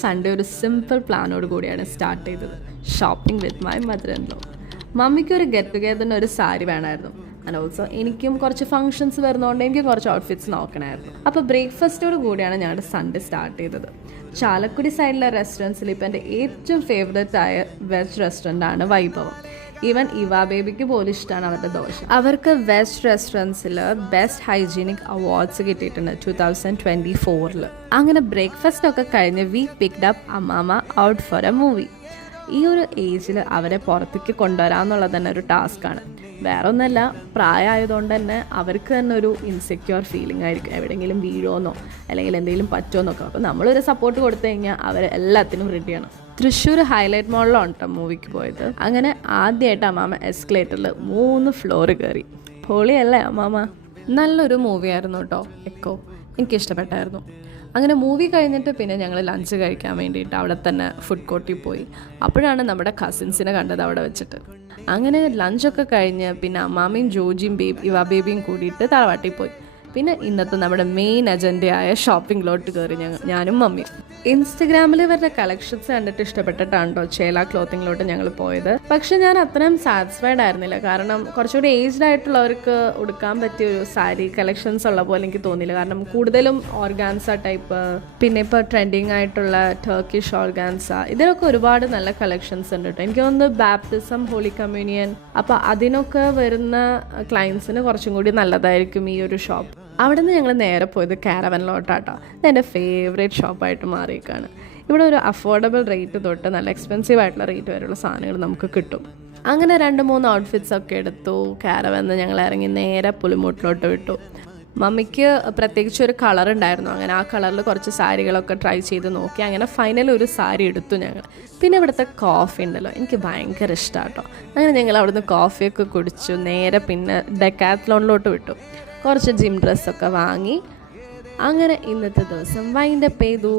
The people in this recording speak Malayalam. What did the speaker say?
സൺഡേ ഒരു സിമ്പിൾ പ്ലാനോട് കൂടിയാണ് സ്റ്റാർട്ട് ചെയ്തത്. Shopping with my mother in law. മമ്മിക്ക് ഒരു ഗെറ്റ് ടുഗെദറിന് ഒരു സാരി വേണമായിരുന്നു. ആൻഡ് ഓൾസോ എനിക്കും കുറച്ച് ഫംഗ്ഷൻസ് വരുന്നതുകൊണ്ട് എനിക്ക് കുറച്ച് ഔട്ട്ഫിറ്റ്സ് നോക്കണമായിരുന്നു. അപ്പോൾ ബ്രേക്ക്ഫാസ്റ്റോട് കൂടിയാണ് ഞങ്ങളുടെ സൺഡേ സ്റ്റാർട്ട് ചെയ്തത്. ചാലക്കുടി സൈഡിലെ റെസ്റ്റോറൻറ്റ്സിൽ ഇപ്പോൾ എൻ്റെ ഏറ്റവും ഫേവറേറ്റ് ആയ വെജ് റെസ്റ്റോറൻ്റാണ് വൈഭവം. ഈവൻ ഇവാ ബേബിക്ക് പോലും ഇഷ്ടമാണ് അവരുടെ ദോശ. അവർക്ക് വെസ്റ്റ് റെസ്റ്റോറൻറ്റ്സിൽ ബെസ്റ്റ് ഹൈജീനിക് അവാർഡ്സ് കിട്ടിയിട്ടുണ്ട് 2024. അങ്ങനെ ബ്രേക്ക്ഫാസ്റ്റ് ഒക്കെ കഴിഞ്ഞ് വി പിക്ഡ് അപ്പ് അമ്മാമ ഔട്ട് ഫോർ എ മൂവി. ഈ ഒരു ഏജിൽ അവരെ പുറത്തേക്ക് കൊണ്ടുവരാമെന്നുള്ളത് തന്നെ ഒരു ടാസ്ക്കാണ്. വേറെ ഒന്നല്ല, പ്രായമായതുകൊണ്ട് തന്നെ അവർക്ക് തന്നെ ഒരു ഇൻസെക്യൂർ ഫീലിംഗ് ആയിരിക്കും, എവിടെയെങ്കിലും വീഴുമെന്നോ അല്ലെങ്കിൽ എന്തെങ്കിലും പറ്റുമെന്നൊക്കെ. അപ്പോൾ നമ്മളൊരു സപ്പോർട്ട് കൊടുത്തു കഴിഞ്ഞാൽ അവർ എല്ലാത്തിനും റെഡിയാണ്. തൃശ്ശൂർ ഹൈലൈറ്റ് മോളിലാണ് കേട്ടോ മൂവിക്ക് പോയത്. അങ്ങനെ ആദ്യമായിട്ട് അമ്മാമ എസ്കലേറ്ററിൽ 3 ഫ്ലോർ കയറി. പൊളിയല്ലേ അമ്മാമ? നല്ലൊരു മൂവിയായിരുന്നു കേട്ടോ എക്കോ, എനിക്കിഷ്ടപ്പെട്ടായിരുന്നു. അങ്ങനെ മൂവി കഴിഞ്ഞിട്ട് പിന്നെ ഞങ്ങൾ ലഞ്ച് കഴിക്കാൻ വേണ്ടിയിട്ട് അവിടെ തന്നെ ഫുഡ് കോർട്ടിൽ പോയി. അപ്പോഴാണ് നമ്മുടെ കസിൻസിനെ കണ്ടത് അവിടെ വെച്ചിട്ട്. അങ്ങനെ ലഞ്ചൊക്കെ കഴിഞ്ഞ് പിന്നെ അമ്മാമയും ജോജിയും ഇവ ബേബിയും കൂടിയിട്ട് തറവാട്ടിൽ പോയി. പിന്നെ ഇന്നത്തെ നമ്മുടെ മെയിൻ അജണ്ടയായ ഷോപ്പിംഗിലോട്ട് കയറി ഞാനും മമ്മിയും. ഇൻസ്റ്റഗ്രാമിൽ ഇവരുടെ കളക്ഷൻസ് കണ്ടിട്ട് ഇഷ്ടപ്പെട്ടിട്ടാണ് കേട്ടോ ചേല ക്ലോത്തിങ്ങിലോട്ട് ഞങ്ങൾ പോയത്. പക്ഷെ ഞാൻ അത്രയും സാറ്റിസ്ഫൈഡ് ആയിരുന്നില്ല. കാരണം കുറച്ചുകൂടി ഏജ്ഡ് ആയിട്ടുള്ളവർക്ക് ഉടുക്കാൻ പറ്റിയ ഒരു സാരി കളക്ഷൻസ് ഉള്ള പോലെ എനിക്ക് തോന്നിയില്ല. കാരണം കൂടുതലും ഓർഗാൻസ ടൈപ്പ്, പിന്നെ ഇപ്പോൾ ട്രെൻഡിങ് ആയിട്ടുള്ള ടർക്കിഷ് ഓർഗാൻസ, ഇതിലൊക്കെ ഒരുപാട് നല്ല കളക്ഷൻസ് ഉണ്ട് കേട്ടോ. എനിക്ക് തോന്നുന്നത് ബാപ്റ്റിസം, ഹോളി കമ്മ്യൂണിയൻ, അപ്പോൾ അതിനൊക്കെ വരുന്ന ക്ലയൻസിന് കുറച്ചും കൂടി നല്ലതായിരിക്കും ഈ ഒരു ഷോപ്പ്. അവിടെ നിന്ന് ഞങ്ങൾ നേരെ പോയത് കാരവനിലോട്ടാട്ടോ. ഇതെൻ്റെ ഫേവറേറ്റ് ഷോപ്പായിട്ട് മാറിയേക്കാണ്. ഇവിടെ ഒരു അഫോർഡബിൾ റേറ്റ് തൊട്ട് നല്ല എക്സ്പെൻസീവ് ആയിട്ടുള്ള റേറ്റ് വരെയുള്ള സാധനങ്ങൾ നമുക്ക് കിട്ടും. അങ്ങനെ 2-3 ഔട്ട്ഫിറ്റ്സ് ഒക്കെ എടുത്തു. കാരവനിൽ ഞങ്ങൾ ഇറങ്ങി നേരെ പുലിമുട്ടിലോട്ട് വിട്ടു. മമ്മിക്ക് പ്രത്യേകിച്ച് ഒരു കളർ ഉണ്ടായിരുന്നു. അങ്ങനെ ആ കളറിൽ കുറച്ച് സാരികളൊക്കെ ട്രൈ ചെയ്ത് നോക്കി. അങ്ങനെ ഫൈനൽ ഒരു സാരി എടുത്തു ഞങ്ങൾ. പിന്നെ ഇവിടുത്തെ കോഫി ഉണ്ടല്ലോ, എനിക്ക് ഭയങ്കര ഇഷ്ടമാണ് കേട്ടോ. അങ്ങനെ ഞങ്ങൾ അവിടുന്ന് കോഫിയൊക്കെ കുടിച്ചു. നേരെ പിന്നെ ഡെക്കാത്ലോണിലോട്ട് വിട്ടു. കുറച്ച് ജിം ഡ്രസ്സൊക്കെ വാങ്ങി. അങ്ങനെ ഇന്നത്തെ ദിവസം വൈൻഡപ്പ് ചെയ്തു.